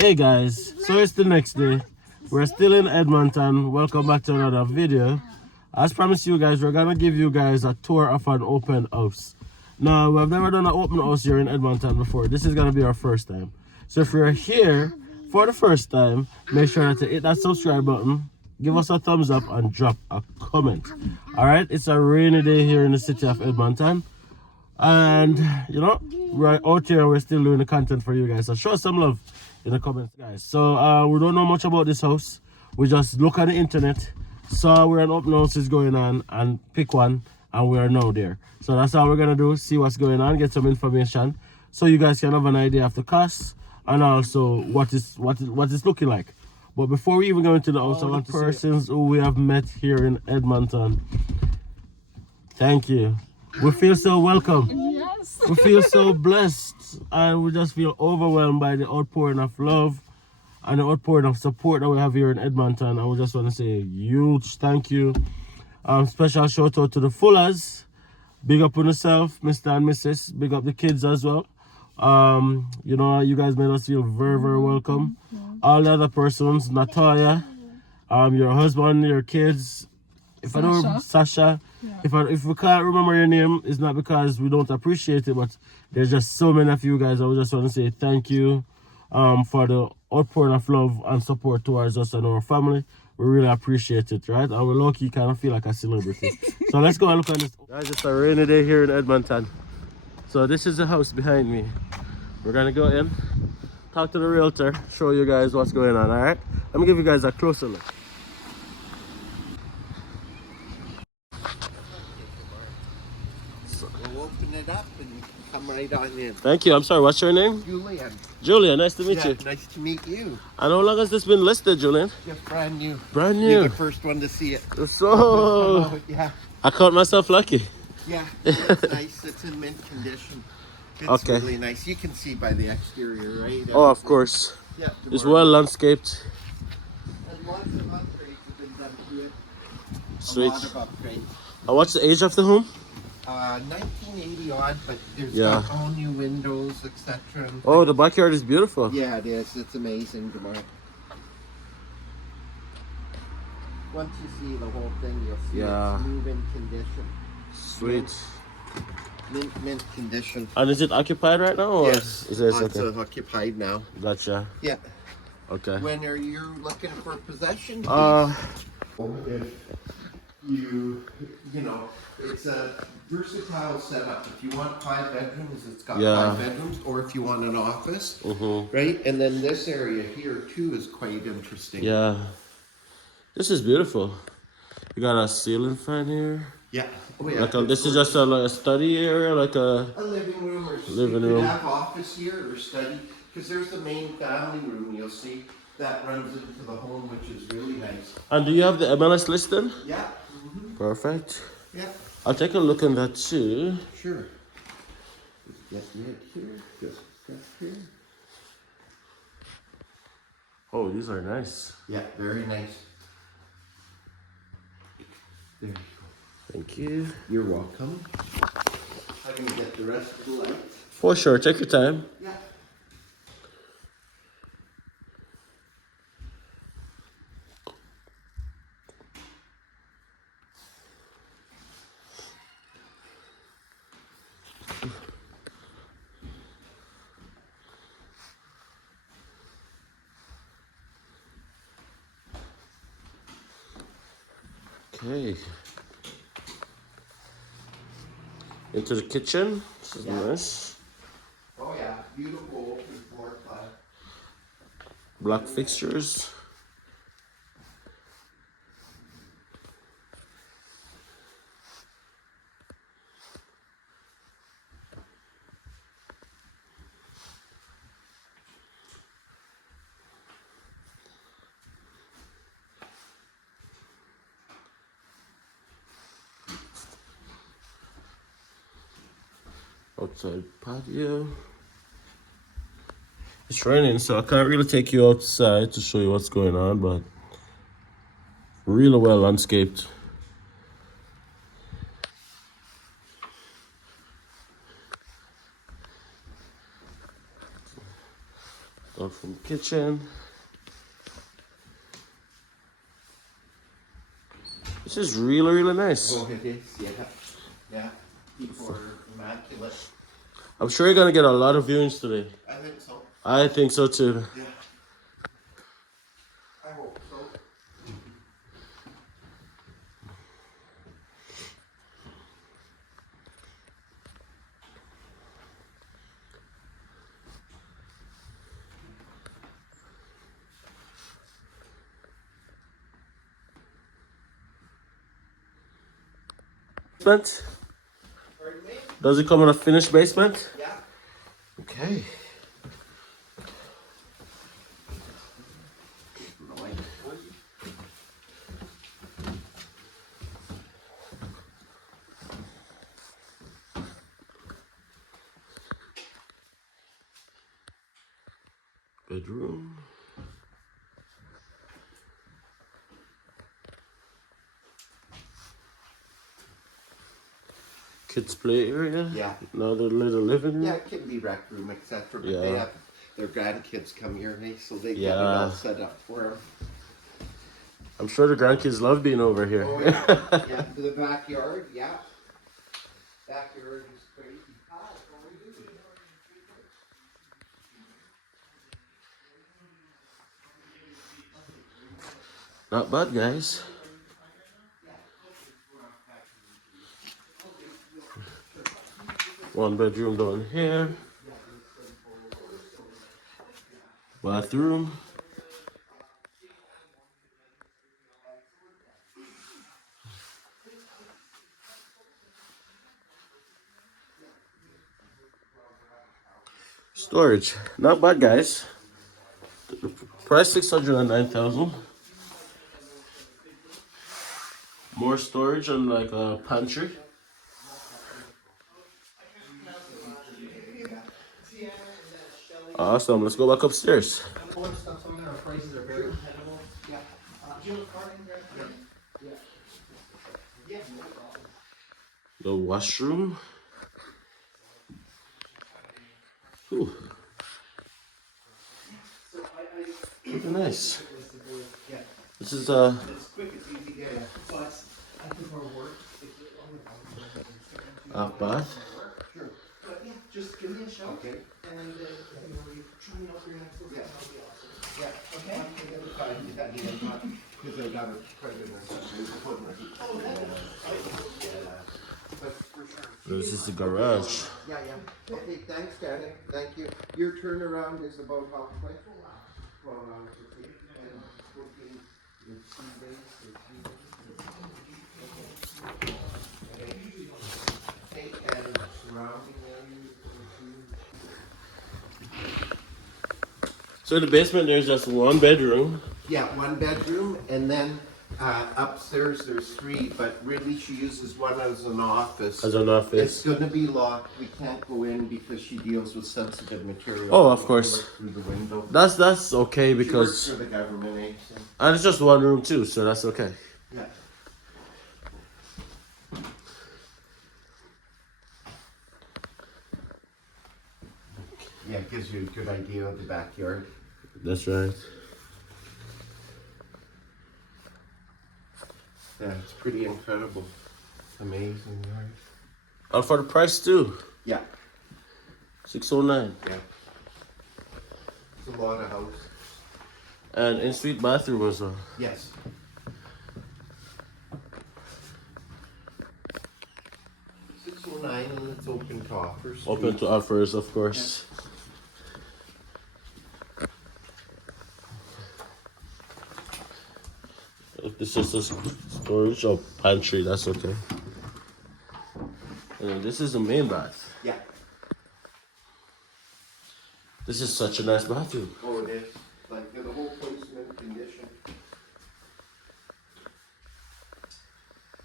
Hey guys, so it's the next day. We're still in Edmonton. Welcome back to another video. As promised you guys, we're gonna give you guys a tour of an open house. Now, we've never done an open house here in Edmonton before. This is gonna be our first time. So if you're here for the first time, make sure to hit that subscribe button, give us a thumbs up, and drop a comment. Alright, it's a rainy day here in the city of Edmonton. And you know, we're out here and we're still doing the content for you guys. So show some love in the comments, guys. So we don't know much about this house. We just look on the internet, saw where an open house is going on, and pick one, and we are now there. So that's all we're gonna do, see what's going on, get some information, so you guys can have an idea of the cost and also what it's looking like. But before we even go into the house, I want the persons who we have met here in Edmonton. Thank you. We feel so welcome. Yes. We feel so blessed, and we just feel overwhelmed by the outpouring of love and the outpouring of support that we have here in Edmonton. And we just want to say a huge thank you. Special shout out to the Fullers. Big up on yourself, Mr. and Mrs. Big up the kids as well. You know, you guys made us feel very, very welcome. All the other persons, Natalia, your husband, your kids. If I don't, Sasha. Yeah. If we can't remember your name, it's not because we don't appreciate it, but there's just so many of you guys. I just want to say thank you for the outpouring of love and support towards us and our family. We really appreciate it, right? And we're lucky, kind of feel like a celebrity. So let's go and look at this. Guys, it's a rainy day here in Edmonton. So this is the house behind me. We're gonna go in, talk to the realtor, show you guys what's going on, all right? Let me give you guys a closer look. We'll open it up and come right on in. Thank you. I'm sorry, what's your name? Julian. Julian, nice to meet you. Nice to meet you. And how long has this been listed, Julian? Just brand new. Brand new. You're the first one to see it. So, yeah. I caught myself lucky. Yeah, it's nice. It's in mint condition. It's Okay. really nice. You can see by the exterior, right? Oh, of course. Yeah. It's well landscaped. And lots of upgrades have been done to it. Sweet. A lot of upgrades. And what's the age of the home? 1980 odd, but there's Yeah. got all new windows, etc. Oh, the backyard is beautiful. Yeah, it is. It's amazing, Demar. Once you see the whole thing, you'll see it's move-in condition. Sweet. Mint condition. And is it occupied right now? Or Yes, is it it's okay? occupied now. Gotcha. Yeah. Okay. When are you looking for possession? If you know, it's a versatile setup. If you want 5 bedrooms, it's got 5 bedrooms, or if you want an office, right? And then this area here too is quite interesting. Yeah. This is beautiful. You got a ceiling fan here. Yeah. Oh, yeah. Like this is just like a study area, like a living room, or living you room. could have office here or study, because there's the main family room. You'll see that runs into the home, which is really nice. And do you have the MLS listing? Yeah. Perfect. Yeah. I'll take a look at that too. Sure. Just get it here. Just here. Oh, these are nice. Yeah, very nice. There you go. Thank you. You're welcome. I'm gonna get the rest of the lights. For sure, take your time. Yeah. Okay. Into the kitchen. This is nice. Oh yeah, beautiful open floor plan. Black fixtures. Outside patio. It's raining, so I can't really take you outside to show you what's going on, but really well landscaped. Don't from the kitchen. This is really, really nice. Oh, it is, yeah. Yeah, people are immaculate. I'm sure you're gonna get a lot of viewings today. I think so. I think so too. Yeah. I hope so. Basement? Pardon me? Does it come in a finished basement? Yeah. Okay. Bedroom. Kids play area. Yeah. Another little living room. Yeah, it can be rec room, etc. But Yeah. they have their grandkids come here, hey, so they get it Yeah. all set up for them. I'm sure the grandkids love being over here. Oh, yeah. Yeah, to the backyard, yeah. Backyard is crazy. Not bad, guys. One bedroom down here. Bathroom. Storage. Not bad, guys. Price 609,000. More storage and like a pantry. Awesome. Let's go back upstairs. The washroom. Ooh. Pretty nice. This is half bath. Sure. But yeah, just give me a shout. Okay. And try me out for your next visit. That'll be awesome. Yeah. Okay? Because I got a credit or something. Oh, that. But for sure. This is the garage. Yeah, yeah. Okay, thanks, Danny. Thank you. Your turnaround is about how quick? 12 hours. Okay. And 14 in 2 days or 3 days? Okay. And surrounding areas or 2? So in the basement, there's just one bedroom. Yeah, 1 bedroom, and then upstairs there's 3, but really she uses one as an office. As an office. It's going to be locked. We can't go in because she deals with sensitive material. Oh, of course. Through the window. That's okay She works because for the government agency. and it's just one room too, so that's okay. Yeah. Yeah, it gives you a good idea of the backyard. That's right. Yeah, it's pretty incredible. Amazing, right? And for the price too, Yeah, 609. yeah. It's a lot of house. And in-suite bathroom as well. Yes. $609 and it's open to offers. Open to offers, of course. If this is a storage or pantry, that's okay. And then this is the main bath. Yeah. This is such a nice bathroom. Oh, it is. Like the whole place is in condition.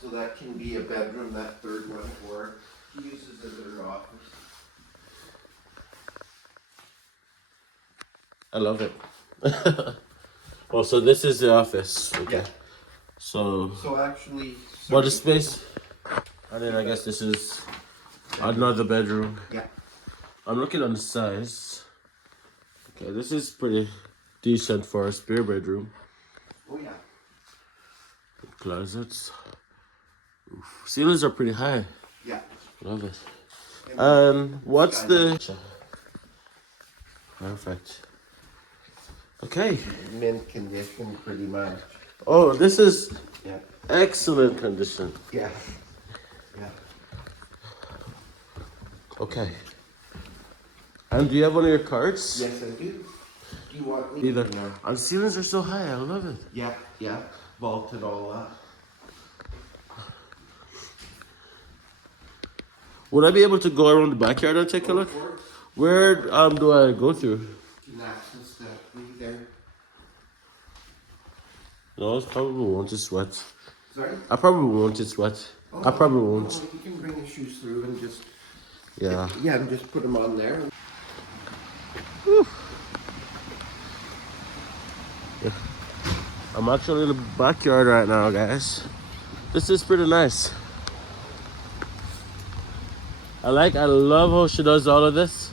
So that can be a bedroom, that third one, or she uses it as her office. I love it. Oh, so this is the office. Okay. Yeah. So, So actually, what is space? And then I guess this is another bedroom. yeah, I'm looking on the size. Okay, this is pretty decent for a spare bedroom. Oh yeah. Closets. Oof. Ceilings are pretty high. Yeah. Love it. And what's the... Perfect. Okay. Mint condition, pretty much. Oh, this is Yeah. excellent condition. Yeah. Yeah. Okay. And do you have one of your cards? Yes, I do. Do you want me? Either. No. And ceilings are so high. I love it. Yeah, yeah. Vaulted all up. Would I be able to go around the backyard and take a look? Where do I go through? You can access that there. No, I probably won't. It's wet. Sorry? I probably won't. It's wet. I probably won't. Oh, you can bring your shoes through and just... Yeah. Yeah, and just put them on there. Whew. Yeah. I'm actually in the backyard right now, guys. This is pretty nice. I love how she does all of this.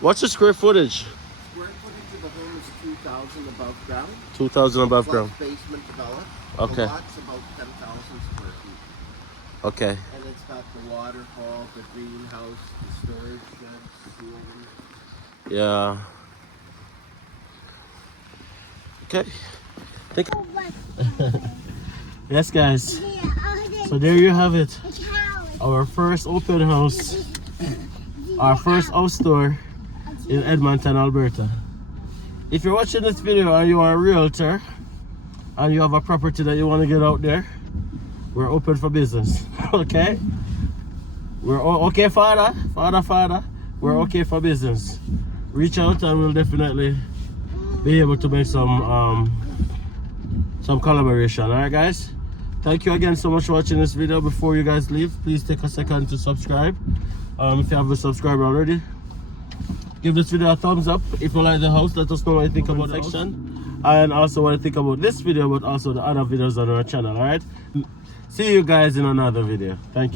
What's the square footage? Square footage of the home is 2,000 above ground. 2,000 above Plus ground. basement developed. Okay. The lot's about 10,000 square feet. Okay. And it's got the water hall, the greenhouse, the storage shed, two of them. Yeah. Okay. Yes, guys. So there you have it. Our first open house. Our first house tour in Edmonton, Alberta. If you're watching this video and you are a realtor and you have a property that you want to get out there, we're open for business. Okay? We're okay, Father? Father? We're okay for business. Reach out and we'll definitely be able to make some collaboration. Alright, guys? Thank you again so much for watching this video. Before you guys leave, please take a second to subscribe. If you haven't subscribed already, give this video a thumbs up. If you like the house, let us know what you think about the section, and also what you think about this video, but also the other videos on our channel. All right, see you guys in another video. Thank you.